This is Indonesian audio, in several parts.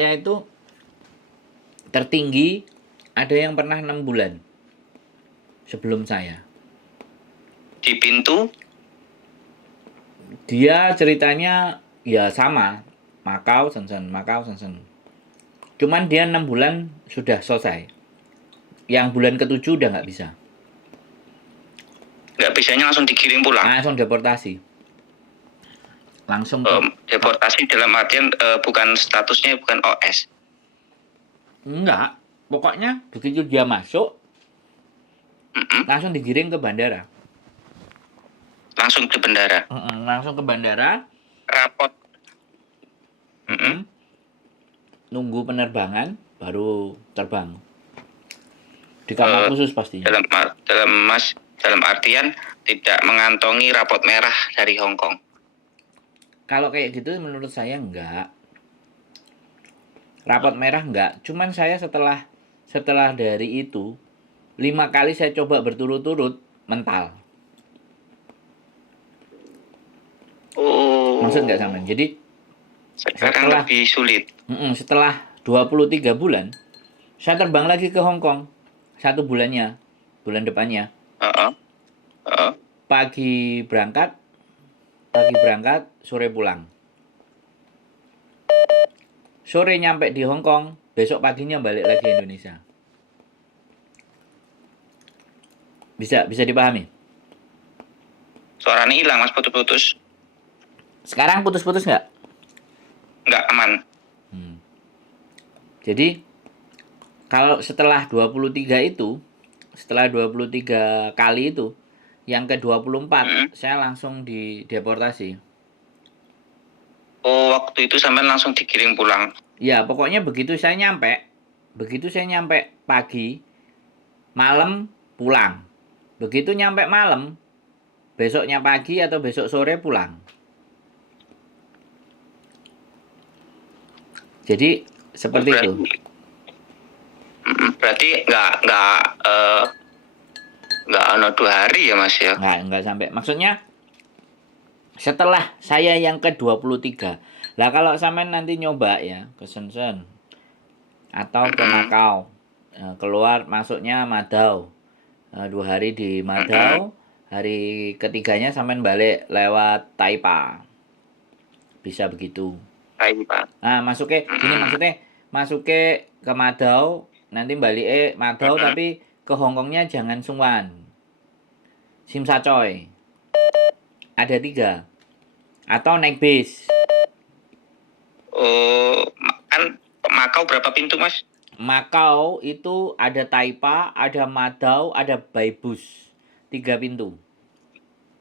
saya itu tertinggi ada yang pernah 6 bulan sebelum saya. Di pintu? Dia ceritanya ya sama, Macau, Shenzhen. Cuman dia 6 bulan sudah selesai. Yang bulan ke-7 udah nggak bisa. Nggak bisanya langsung dikirim pulang? Langsung deportasi. Deportasi dalam artian bukan statusnya bukan OS. Enggak. Pokoknya begitu dia masuk, langsung digiring ke bandara. Langsung ke bandara? Langsung ke bandara. Rapot? Nunggu penerbangan, baru terbang. Di kamar khusus pastinya. Dalam artian tidak mengantongi rapot merah dari Hong Kong. Kalau kayak gitu menurut saya enggak. Rapot merah enggak. Cuman saya setelah dari itu 5 kali saya coba berturut-turut mental. Oh. Maksud enggak sama. Jadi sekarang lebih sulit. Setelah 23 bulan saya terbang lagi ke Hong Kong. 1 bulannya, bulan depannya. Pagi berangkat, sore pulang. Sore nyampe di Hong Kong, besok paginya balik lagi ke Indonesia. Bisa dipahami? Suaranya hilang, Mas, putus-putus. Sekarang putus-putus nggak? Nggak, aman. Jadi kalau setelah 23 itu, setelah 23 kali itu, yang ke-24 saya langsung dideportasi. Oh, waktu itu sampai langsung dikirim pulang. Ya, pokoknya begitu saya nyampe pagi, malam pulang. Begitu nyampe malam, besoknya pagi atau besok sore pulang. Jadi seperti itu. Berarti nggak 2 hari ya, Mas ya? Nggak sampai. Maksudnya setelah saya yang ke-23. Lah kalau sampean nanti nyoba ya ke Shenzhen atau ke Macau, keluar masuknya Madao. 2 hari di Madao, hari ketiganya sampean balik lewat Taipa. Bisa begitu. Taipa. Nah, masuknya gini maksudnya, masuknya ke Madao, nanti balik Madao tapi ke Hongkongnya jangan Sungwan. Sim Sacoy. Ada 3. Atau naik bis. Oh, kan Macau berapa pintu, Mas? Macau itu ada Taipa, ada Madao, ada Baibus. 3 pintu.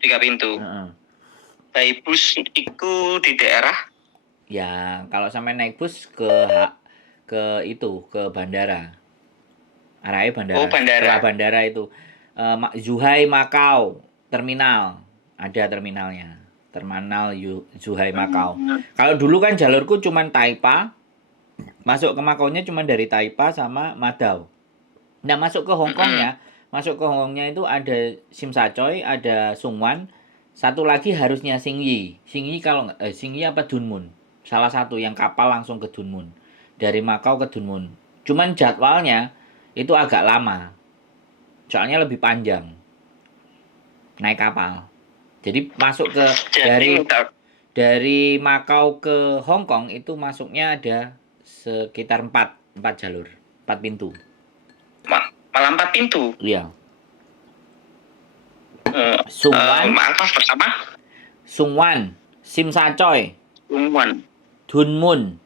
3 pintu. Baibus itu di daerah? Ya, kalau sampai naik bus ke bandara. Arahnya bandara. Oh, bandara. Setelah bandara itu Zhuhai Macau terminal. Ada terminalnya. Terminal Zhuhai Macau. Kalau dulu kan jalurku cuma Taipa. Masuk ke Macau-nya cuma dari Taipa sama Madao. Nah, masuk ke Hong Kong-nya itu ada Sim Sacoy, ada Sungwan. Satu lagi harusnya Xingyi. Xingyi apa Dunmun. Salah satu yang kapal langsung ke Dunmun. Dari Macau ke Dunmun. Cuman jadwalnya itu agak lama. Soalnya lebih panjang. Naik kapal. Jadi masuk ke dari Macau ke Hong Kong itu masuknya ada sekitar 4 jalur, 4 pintu. Malah 4 pintu? Iya. Sungwan. Apa pertama? Sungwan, Sim Sacoy, Sungwan, Dunmun,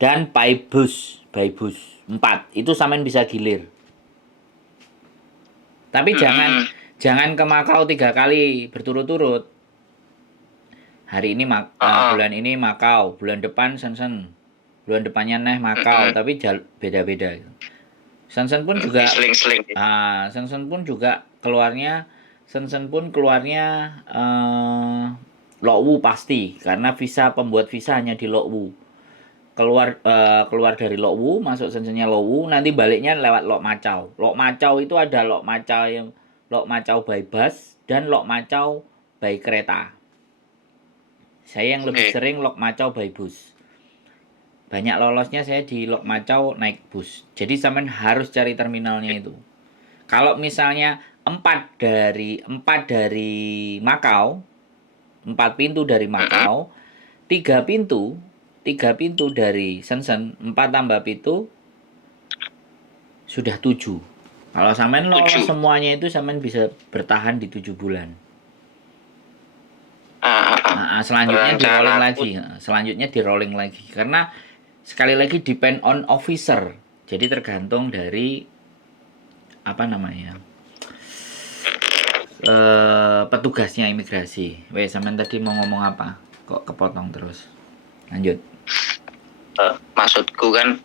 dan Baibus 4. Itu sampean bisa gilir. Tapi jangan ke Macau 3 kali berturut-turut. Hari ini bulan ini Macau, bulan depan Shenzhen. Bulan depannya Macau, tapi beda-beda. Shenzhen pun juga Shenzhen pun keluarnya Lokwu pasti, karena pembuat visa hanya di Lokwu. Keluar dari Lokwu, masuk Shenzhen-nya Lokwu, nanti baliknya lewat Lok Macau. Lok Macau itu ada Lok Macau by bus dan Lok Macau by kereta. Saya yang lebih sering Lok Macau by bus. Banyak lolosnya saya di Lok Macau naik bus. Jadi sampean harus cari terminalnya itu. Kalau misalnya 4 dari Makau, 4 pintu dari Mm-mm. Makau, 3 pintu, 3 pintu dari Shenzhen, 4 tambah pintu sudah 7. Kalau sampean lolos 7. semuanya itu sampean bisa bertahan di 7 bulan. Nah, selanjutnya di rolling Rencanaku, lagi. Selanjutnya di rolling lagi. Karena sekali lagi depend on officer. Jadi tergantung dari apa namanya petugasnya imigrasi. Weh, sampean tadi mau ngomong apa? Kok kepotong terus? Lanjut. maksudku kan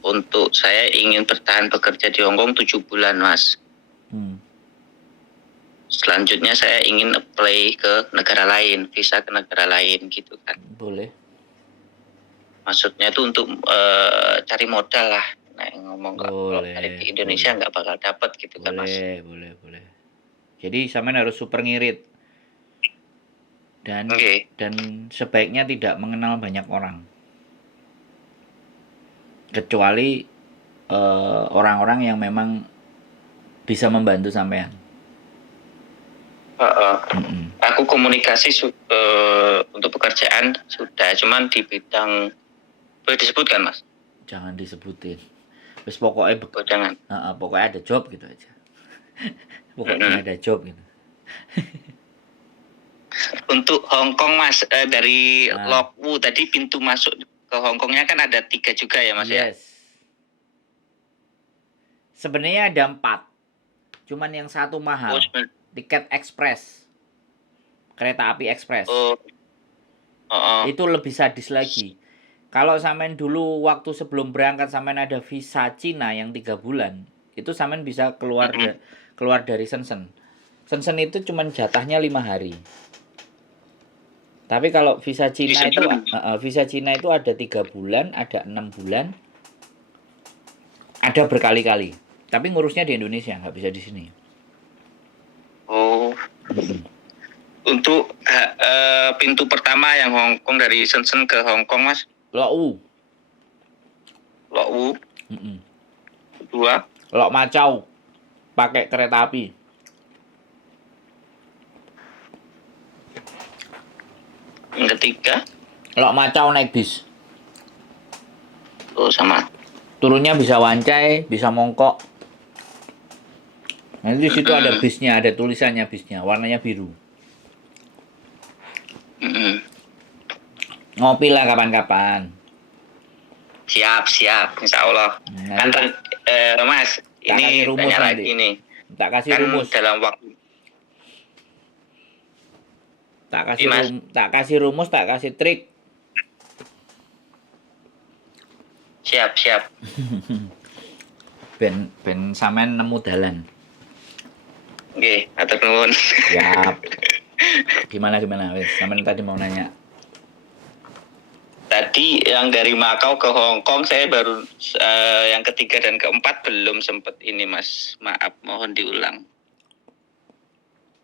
untuk saya ingin bertahan bekerja di Hong Kong 7 bulan, Mas. Hmm. Selanjutnya saya ingin apply ke negara lain, visa ke negara lain gitu kan. Boleh. Maksudnya itu untuk cari modal lah. Nah, ngomong kalau dari Boleh. di Indonesia Boleh. nggak bakal dapat gitu kan, Mas. Boleh. Jadi sampean harus super ngirit dan Oke. dan sebaiknya tidak mengenal banyak orang. Kecuali orang-orang yang memang bisa membantu sampean. Mm-mm. Aku komunikasi untuk pekerjaan sudah, cuman di bidang boleh disebutkan, Mas? Jangan disebutin. Terus pokoknya Oh, jangan. pokoknya ada job gitu aja. Pokoknya ada job gitu. Untuk Hong Kong, Mas, dari Nah. Lok Wu tadi pintu masuk ke Hong Kongnya kan ada 3 juga ya, Mas ya? Yes. Sebenarnya ada 4. Cuman yang satu mahal. Tiket ekspres. Kereta api ekspres. Itu lebih sadis lagi. Kalau sampean dulu waktu sebelum berangkat sampean ada visa Cina yang 3 bulan, itu sampean bisa keluar dari Shenzhen. Shenzhen itu cuman jatahnya 5 hari. Tapi kalau visa Cina itu ada 3 bulan, ada 6 bulan, ada berkali-kali. Tapi ngurusnya di Indonesia, nggak bisa di sini. Oh. Untuk pintu pertama yang Hong Kong dari Shenzhen ke Hong Kong, Mas? Lok Wu. Kedua? Lok Macau. Pakai kereta api. Yang ketiga? Lok Macau naik bis. Oh, sama. Turunnya bisa Wancai, bisa Mongkok. Nanti di situ ada bisnya, ada tulisannya bisnya, warnanya biru. Ngopi lah kapan-kapan. Siap, insya Allah. Nanti Mas, tak kasih ini rumus tanya nanti. lagi nih. Tak kasih Kan rumus. dalam waktu. Tak kasih rumus, tak kasih trik. Siap. Ben sampean nemu dalan. Oke, atur nuwun. Siap. Gimana wes? Sampean tadi mau nanya. Tadi yang dari Makau ke Hong Kong saya baru yang ketiga dan keempat belum sempat ini, Mas. Maaf, mohon diulang.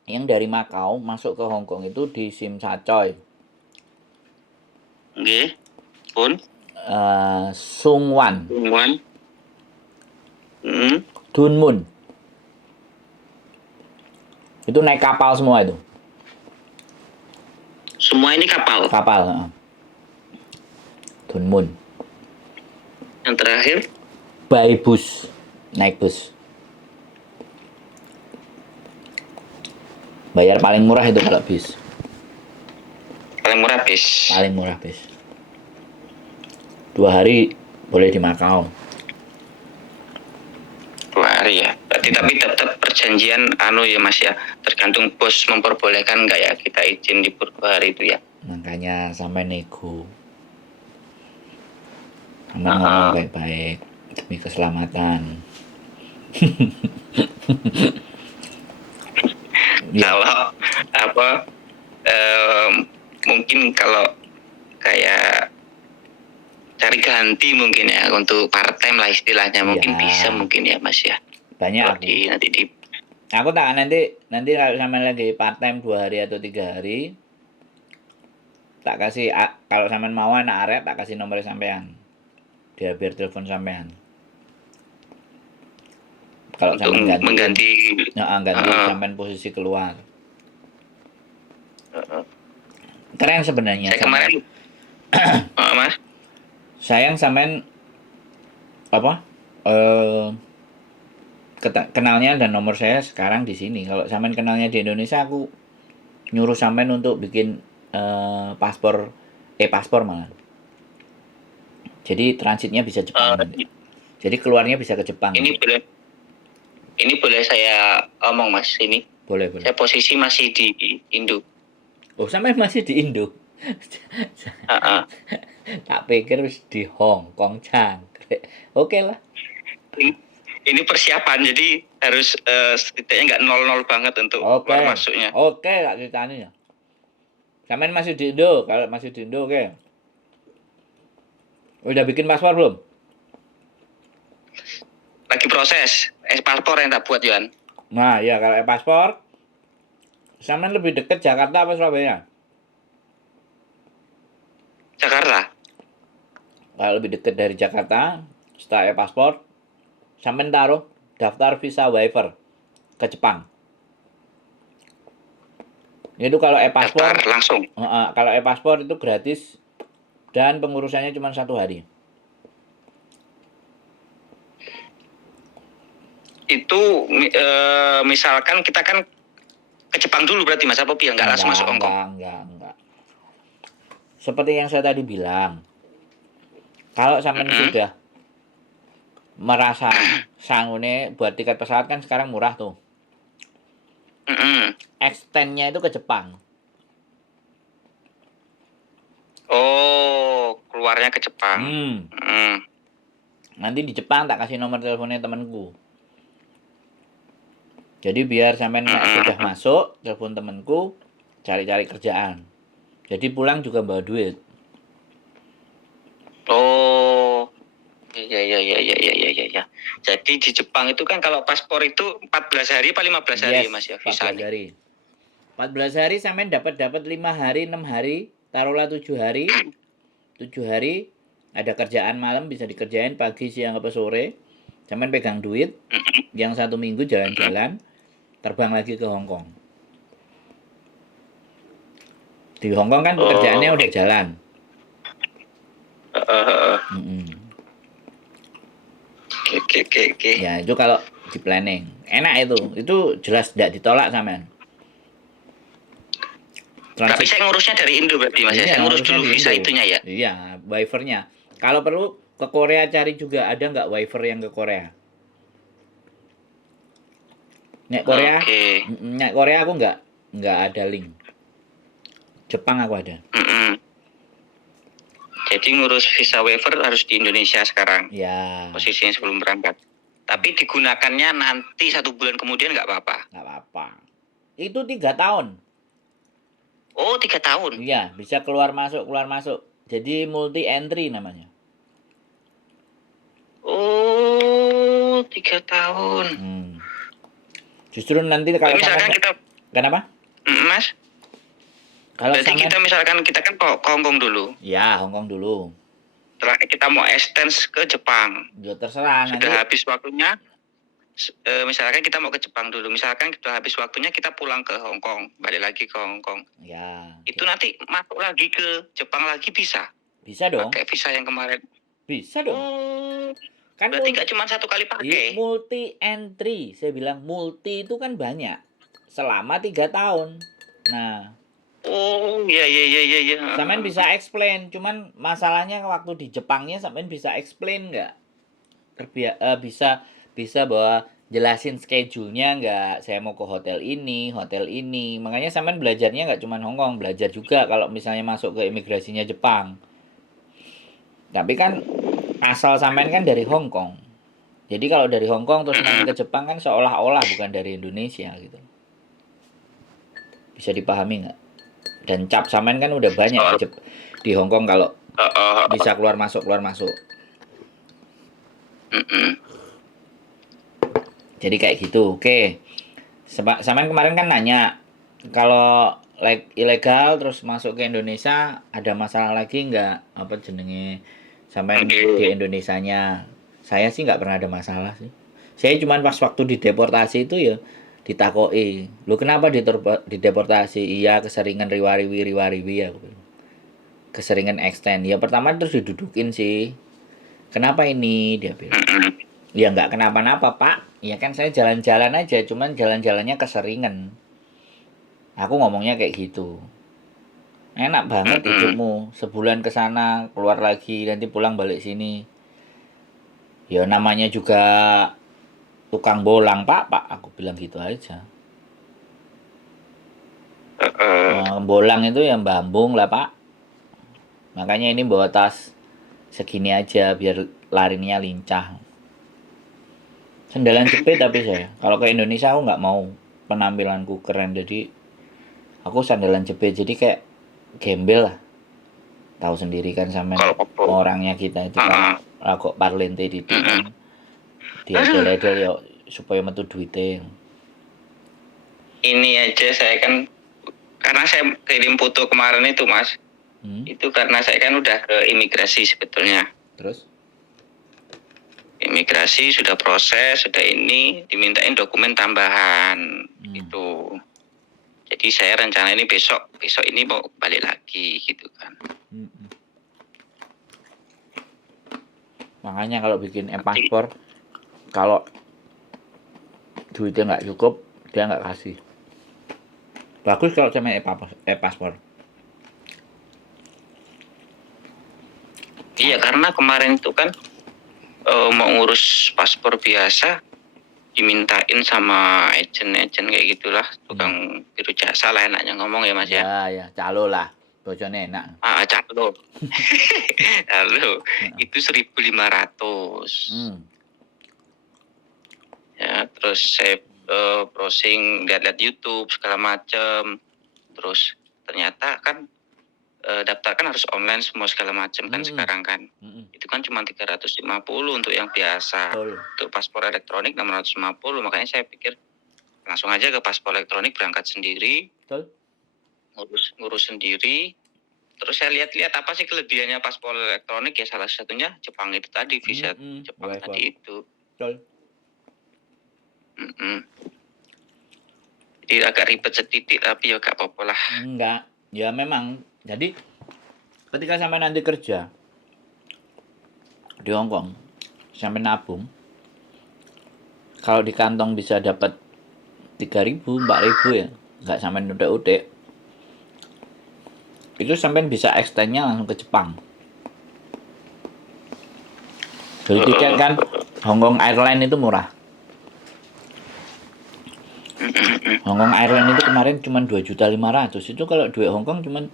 Yang dari Makau masuk ke Hong Kong itu di Sim Sacoy. Oke. Pun Sung Wan. Dun Mun. Itu naik kapal semua itu. Semua ini kapal. Dun Mun. Yang terakhir by bus. Naik bus. Bayar paling murah itu kalau bis. paling murah bis. 2 hari boleh di Makau. 2 hari ya. Tapi tetap perjanjian ya, Mas ya. Tergantung bos memperbolehkan nggak ya kita izin libur 2 hari itu ya. Makanya sampai nego. Sampai ngomong baik-baik demi keselamatan. Kalau mungkin kalau kayak cari ganti mungkin ya untuk part time lah istilahnya, mungkin bisa mungkin ya, Mas ya. Banyak aku tak, nanti kalau sama lagi part time 2 hari atau 3 hari Tak kasih kalau sampean mau anak arek tak kasih nomor sampean. Dia biar telepon sampean. Kalau untuk sampean gantiin, mengganti. gantiin Heeh. sampean posisi keluar. Heeh. Keren sebenarnya Saya sampean. kemarin, Mas, Sayang sampean apa? Kenalnya dan nomor saya sekarang di sini. Kalau sampean kenalnya di Indonesia, aku nyuruh sampean untuk bikin paspor malah. Jadi transitnya bisa Jepang nanti. eh, Jadi keluarnya bisa ke Jepang ini nanti. boleh saya omong, Mas, ini. Boleh, boleh. Saya posisi masih di Indo. Oh, sampean masih di Indo. Heeh. Tak pikir wis di Hong Kong jangkrik. Oke lah. Ini persiapan, jadi harus setidaknya nggak nol-nol banget untuk Oke. keluar masuknya. Oke, tak ceritani ya. Sampean masih di Indo, kalau masih di Indo oke. Udah bikin paspor belum? Lagi proses. Paspor yang tak buat, Yohan. Nah, ya kalau paspor sampean lebih deket Jakarta apa Surabaya? Jakarta. Kalau lebih deket dari Jakarta, setelah paspor sampean taruh daftar visa waiver ke Jepang. Itu kalau paspor Daftar langsung. kalau paspor itu gratis dan pengurusannya cuma 1 hari. Itu misalkan kita kan ke Jepang dulu berarti, Mas, apa nggak langsung masuk Hong Kong? Enggak. Seperti yang saya tadi bilang, kalau sampean sudah merasa sangune buat tiket pesawat kan sekarang murah tuh. Extend-nya itu ke Jepang. Oh, keluarnya ke Jepang. Nanti di Jepang tak kasih nomor teleponnya temanku. Jadi biar sampean sudah masuk, telepon temanku, cari-cari kerjaan. Jadi pulang juga bawa duit. Oh, iya. Jadi di Jepang itu kan kalau paspor itu 14 hari apa 15 hari, Mas, ya 14 visanya? hari. 14 hari sampean dapat 5 hari, 6 hari, taruhlah 7 hari. 7 hari ada kerjaan malam bisa dikerjain pagi, siang apa sore. Sampean pegang duit. Yang 1 minggu jalan-jalan, terbang lagi ke Hong Kong. Di Hong Kong kan pekerjaannya udah jalan. Oke. Ya, itu kalau di planning. Enak itu. Itu jelas tidak ditolak sampean. Tapi saya ngurusnya dari Indo berarti, Mas. Iya, saya ngurus ngurusnya dulu di visa Indo. itunya ya. Iya, waivernya. Kalau perlu ke Korea cari juga ada nggak waiver yang ke Korea? Nek Korea, Nek Korea aku nggak ada link. Jepang aku ada. Jadi ngurus visa waiver harus di Indonesia sekarang. Ya. Posisinya sebelum berangkat. Tapi digunakannya nanti 1 bulan kemudian nggak apa-apa. Nggak apa-apa. Itu 3 tahun. Oh, 3 tahun. Iya, bisa keluar masuk. Jadi multi entry namanya. Oh, 3 tahun. Justru nanti kalau misalkan kita, kenapa? Mas? Kalau berarti kita misalkan kita kan ke Hong Kong dulu. Ya, Hong Kong dulu. Setelah kita mau extend ke Jepang. Ya terserah. Sudah nanti habis waktunya. Misalkan kita mau ke Jepang dulu. Misalkan sudah habis waktunya kita pulang ke Hong Kong, balik lagi ke Hong Kong. Ya. Itu nanti masuk lagi ke Jepang lagi bisa? Bisa dong. Pakai visa yang kemarin. Bisa dong. Kan berarti nggak cuma 1 kali pakai. Multi entry. Saya bilang multi itu kan banyak. Selama 3 tahun. Nah. Oh, iya. Sampean bisa explain, cuman masalahnya waktu di Jepangnya sampean bisa explain nggak? Bisa bahwa jelasin schedule-nya nggak? Saya mau ke hotel ini. Makanya sampean belajarnya nggak cuma Hong Kong, belajar juga kalau misalnya masuk ke imigrasinya Jepang. Tapi kan asal sampean kan dari Hong Kong. Jadi kalau dari Hong Kong terus main ke Jepang kan seolah-olah bukan dari Indonesia gitu. Bisa dipahami nggak? Dan cap sampean kan udah banyak di Hong Kong kalau bisa keluar masuk. Jadi kayak gitu. Oke. Sampean kemarin kan nanya kalau ilegal terus masuk ke Indonesia ada masalah lagi nggak apa jenenge sampai di Oke. Indonesianya? Saya sih nggak pernah ada masalah sih. Saya cuman pas waktu dideportasi itu ya ditakoki, lu kenapa dideportasi? Iya keseringan riwariwi ya. Keseringan extend. Ya pertama terus didudukin sih. Kenapa ini? Dia bilang. Mm-mm. Ya nggak kenapa-napa pak. Ya kan saya jalan-jalan aja, cuman jalan-jalannya keseringan. Aku ngomongnya kayak gitu. Enak banget Mm-mm. hidupmu. Sebulan ke sana, keluar lagi, nanti pulang balik sini. Ya namanya juga tukang bolang pak, pak. Aku bilang gitu aja. Heeh. Bolang itu yang bambung lah pak. Makanya ini bawa tas segini aja biar larinya lincah. Sendalan jepit tapi saya. Kalau ke Indonesia aku nggak mau penampilanku keren jadi aku sandalan jepit jadi kayak gembel lah. Tahu sendiri kan sama Kalau apa? orangnya kita itu kan Heeh. ragok parlente didik kan Mm-mm. Aduh, diedel-edel ya supaya metu duitnya. ini aja saya kan karena saya kirim foto kemarin itu Mas. Hmm? Itu karena saya kan udah ke imigrasi sebetulnya. Terus? Imigrasi sudah proses, sudah ini dimintain dokumen tambahan gitu. Jadi saya rencana ini besok ini mau balik lagi gitu kan. Makanya kalau bikin e-paspor kalau duitnya nggak cukup dia nggak kasih. Bagus kalau sama e-paspor. Iya karena kemarin itu kan mau ngurus paspor biasa dimintain sama agent kayak gitulah tukang biro jasa lah enaknya ngomong ya Mas ya. Ya, calo lah. Bocone enak. Calo. Calo. Itu 1.500. Ya, terus saya browsing lihat-lihat YouTube segala macam. Terus ternyata kan daftar kan harus online semua segala macam kan sekarang kan. Itu kan cuma 350 untuk yang biasa. Untuk paspor elektronik 650, makanya saya pikir langsung aja ke paspor elektronik berangkat sendiri. Ngurus sendiri. Terus saya lihat-lihat apa sih kelebihannya paspor elektronik ya salah satunya Jepang itu tadi visa Jepang tadi itu. Jadi agak ribet sedikit tapi ya gak apa-apa lah. Enggak, ya memang. Jadi ketika sampai nanti kerja di Hong Kong, sampai nabung, kalau di kantong bisa dapat 3.000, 4.000 ya, nggak sampai utek-utek. Itu sampai bisa extendnya langsung ke Jepang. Jadi tiket kan Hong Kong Airline itu murah. Hong Kong Airline itu kemarin cuma 2.500.000. Itu kalau duit Hong Kong cuma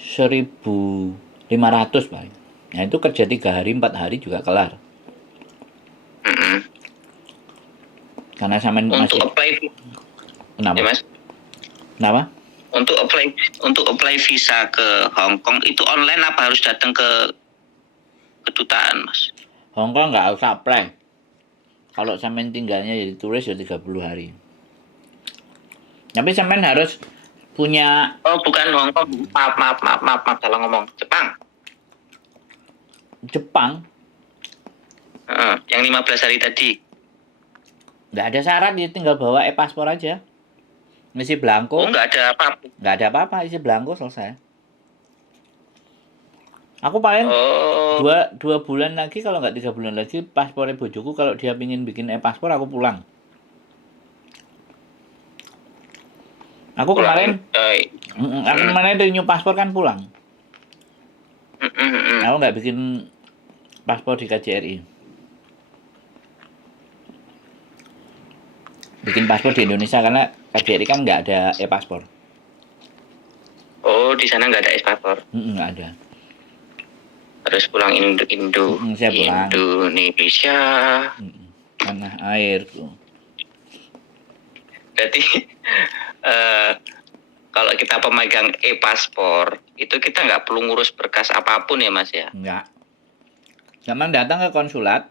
1.500 paling. Nah itu kerja 3 hari 4 hari juga kelar. Karena sama untuk masih apply kenapa? ya Mas? Kenapa? Untuk apply visa ke Hong Kong itu online apa harus datang ke kedutaan Mas? Hong Kong nggak usah apply. Kalau sampean tinggalnya jadi turis ya 30 hari. Tapi sampean harus punya. Oh bukan Hong Kong, maaf salah ngomong. Jepang. Yang 15 hari tadi. Nggak ada syarat, ya tinggal bawa e-paspor aja. Isi belangko. Oh nggak ada apa-apa. Nggak ada apa-apa, isi belangko selesai. Aku paling 2 bulan lagi, kalau nggak 3 bulan lagi, paspornya bojoku kalau dia pingin bikin e-paspor aku pulang. Aku kemarin renew paspor kan pulang. Aku nggak bikin paspor di KJRI. Bikin paspor di Indonesia karena KJRI kan nggak ada e-paspor. Oh di sana nggak ada e-paspor. Nggak ada. Harus pulang Saya pulang. Indonesia. Tanah airku. Berarti kalau kita pemegang e-paspor itu kita nggak perlu ngurus berkas apapun ya Mas ya? Nggak. Zaman datang ke konsulat,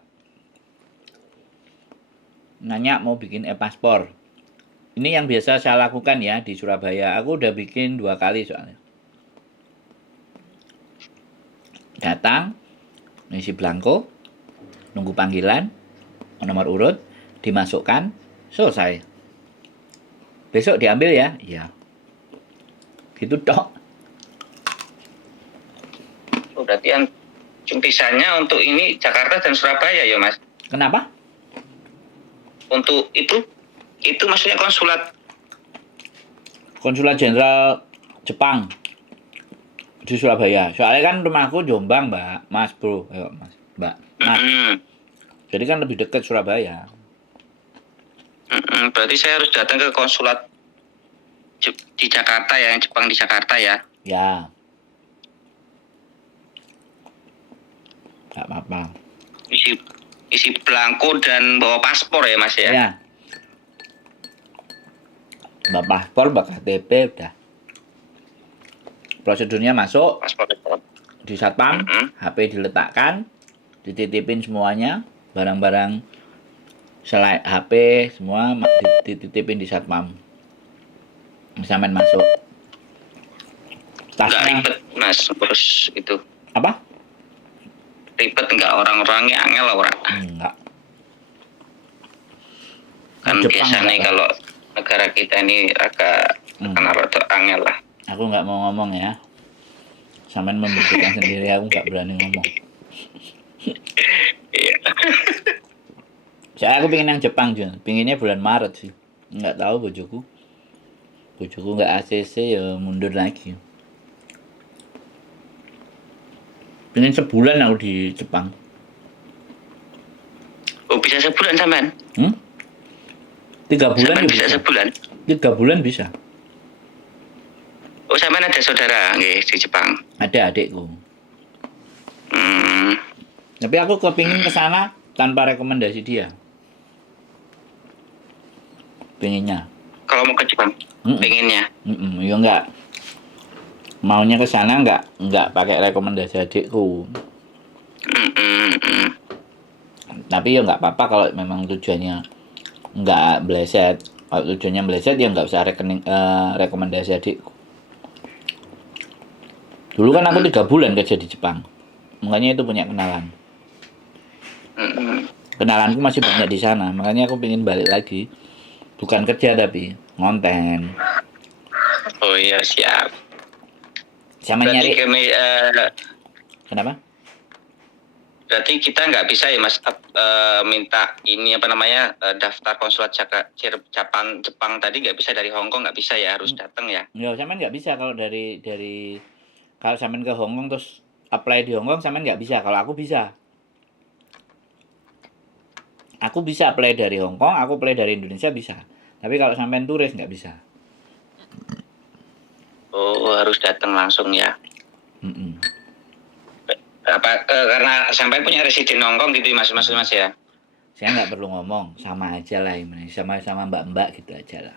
nanya mau bikin e-paspor. Ini yang biasa saya lakukan ya di Surabaya. Aku udah bikin 2 kali soalnya. Datang, ngisi belangko, nunggu panggilan, nomor urut, dimasukkan, selesai. Besok diambil ya? Iya. Gitu tok. Oh, berarti yang pisahnya untuk ini Jakarta dan Surabaya ya Mas? Kenapa? Untuk itu maksudnya Konsulat Jenderal Jepang di Surabaya. Soalnya kan rumahku Jombang, Mbak. Mas, Bro. Ayo, Mas. Mbak. Mas. Jadi kan lebih dekat Surabaya. Berarti saya harus datang ke konsulat di Jakarta ya, yang Jepang di Jakarta ya? Ya. Gak apa-apa. Isi belangko dan bawa paspor ya Mas ya? Ya. Bawa paspor, bawa KTP, udah. Prosedurnya masuk, Paspor. di satpam, HP diletakkan, dititipin semuanya, barang-barang selain HP semua dititipin di satpam. Sampai masuk. Nggak Tasnya ribet Mas, terus itu. apa? Ribet nggak, orang-orangnya angel lah orang? Enggak. Kan Jepang biasanya enggak, kalau negara kita ini agak kenapa tuh angel lah. Aku nggak mau ngomong ya. Sampai membuktikan sendiri, aku nggak berani ngomong. Iya. Saya aku pengen yang Jepang, Jun. Pengennya bulan Maret sih. Nggak tahu bojoku. Bojoku nggak ACC ya mundur lagi. Pengen sebulan aku di Jepang. Oh bisa sebulan sampean? 3 bulan Sampean ya bisa bisa. sebulan? 3 bulan bisa. Oh sampean ada saudara nggih di Jepang? Ada adikku. Hmm. Tapi aku kepingin ke sana tanpa rekomendasi dia. Pengennya. Kalau mau ke Jepang, pengennya. Ya enggak. Maunya ke sana enggak pakai rekomendasi adikku. Tapi ya enggak apa-apa kalau memang tujuannya enggak bleset. Kalau tujuannya bleset ya enggak usah rekomendasi adikku. Dulu kan aku 3 bulan kerja di Jepang. Makanya itu punya kenalan. Kenalanku masih banyak di sana, makanya aku pengen balik lagi. Bukan kerja tapi ngonten. Oh iya siap. Sama Berarti nyari. kami, Kenapa? berarti kita nggak bisa ya Mas minta ini apa namanya daftar konsulat Jepang tadi nggak bisa dari Hong Kong, nggak bisa ya, harus datang ya? Ya, sampean nggak bisa kalau dari kalau sampean ke Hong Kong terus apply di Hong Kong, sampean nggak bisa. Kalau aku bisa. Aku bisa apply dari Hong Kong, aku apply dari Indonesia bisa. Tapi kalau sampean turis nggak bisa. Oh harus datang langsung ya? Karena sampai punya residen Hong Kong gitu Mas ya? Saya nggak perlu ngomong, sama aja lah ini, sama mbak-mbak gitu aja lah.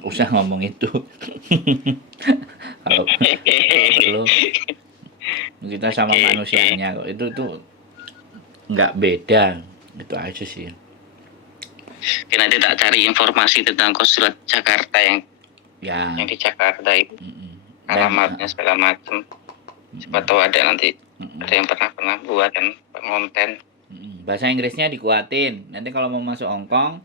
Usah ngomong itu. kalau perlu kita sama manusianya kok, itu nggak beda, itu aja sih. Oke, nanti tak cari informasi tentang konsulat Jakarta yang di Jakarta itu, alamatnya segala macam. Siapa tahu ada nanti ada yang pernah buat dan konten. Bahasa Inggrisnya dikuatin. Nanti kalau mau masuk Hong Kong,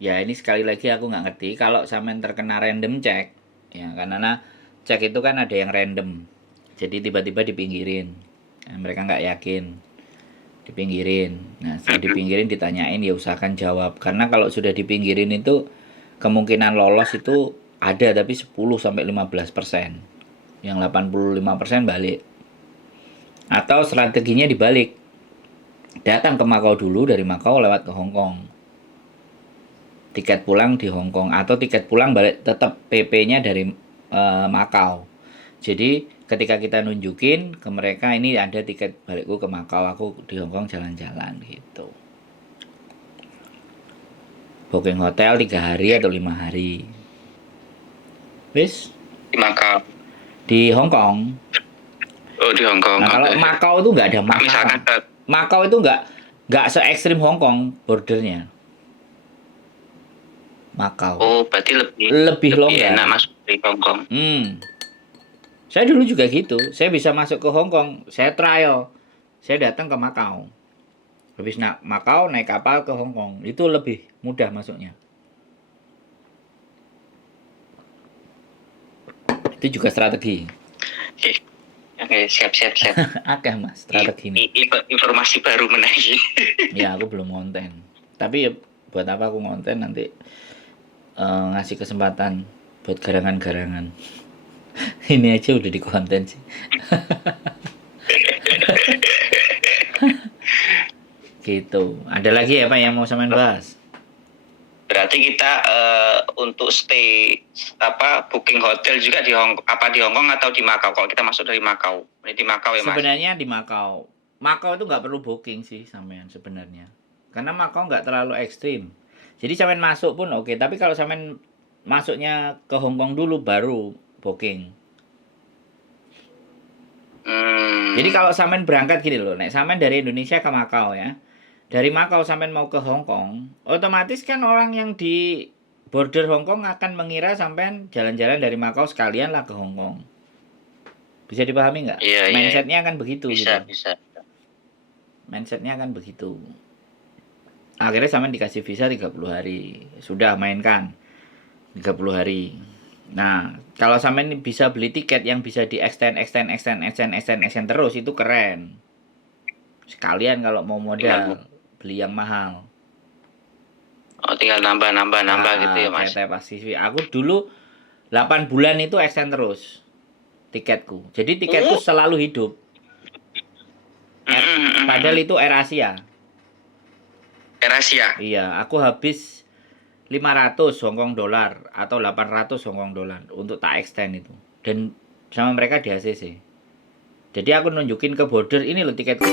ya ini sekali lagi aku nggak ngerti. Kalau sampean terkena random check, ya karena cek itu kan ada yang random. Jadi tiba-tiba dipinggirin. Nah, mereka nggak yakin, dipinggirin. Nah setelah dipinggirin ditanyain, ya usahakan jawab. Karena kalau sudah dipinggirin itu kemungkinan lolos itu ada, tapi 10-15%. Yang 85% balik. Atau strateginya dibalik. Datang ke Makau dulu, dari Makau lewat ke Hong Kong. Tiket pulang di Hong Kong, atau tiket pulang balik tetap PP-nya dari Makau. Jadi ketika kita nunjukin ke mereka, ini ada tiket balikku ke Makau, aku di Hong Kong jalan-jalan gitu. Booking hotel 3 hari atau 5 hari. Wis Di Makau. Di Hong Kong. Oh di Hong Kong. Nah kalau Makau itu nggak ada masalah. Makau itu nggak se ekstrim Hong Kong bordernya. Makau. Oh, berarti lebih Lebih longgar. enak masuk dari Hong Kong. Saya dulu juga gitu. Saya bisa masuk ke Hong Kong. Saya trial. Saya datang ke Makau. Habis Makau naik kapal ke Hong Kong. Itu lebih mudah masuknya. Itu juga strategi. Oke, siap. Akeh mas strategi ini. Informasi baru menaiki. Ya aku belum konten. Tapi ya buat apa aku konten nanti ngasih kesempatan buat garangan-garangan. Ini aja udah di konten sih. Gitu. Ada lagi ya Pak yang mau sampean bahas? Berarti kita untuk stay booking hotel juga di Hong Kong atau di Makau? Kalau kita masuk dari Makau, ini di Makau ya Mas? Sebenarnya di Makau. Makau itu nggak perlu booking sih sampean sebenarnya. Karena Makau nggak terlalu ekstrim. Jadi sampean masuk pun oke. Tapi kalau sampean masuknya ke Hong Kong dulu baru booking. Jadi kalau sampean berangkat gini loh, nek sampean dari Indonesia ke Makau ya. Dari Makau sampean mau ke Hong Kong, otomatis kan orang yang di border Hong Kong akan mengira sampean jalan-jalan dari Makau sekalian lah ke Hong Kong. Bisa dipahami nggak? Iya, Mindsetnya akan begitu. Bisa. Mindsetnya akan begitu. Akhirnya sampean dikasih visa 30 hari. Sudah mainkan 30 hari. Nah, kalau sampean bisa beli tiket yang bisa di extend terus, itu keren. Sekalian kalau mau modal beli yang mahal. Oh, tinggal nambah gitu ya Mas. Kayak Pasifik. Aku dulu 8 bulan itu extend terus tiketku. Jadi tiketku selalu hidup. Padahal itu AirAsia. AirAsia. Iya, aku habis 500 Hongkong dolar atau 800 Hongkong dolar untuk tak extend itu. Dan sama mereka di ACC. Jadi aku nunjukin ke border, ini loh tiketku.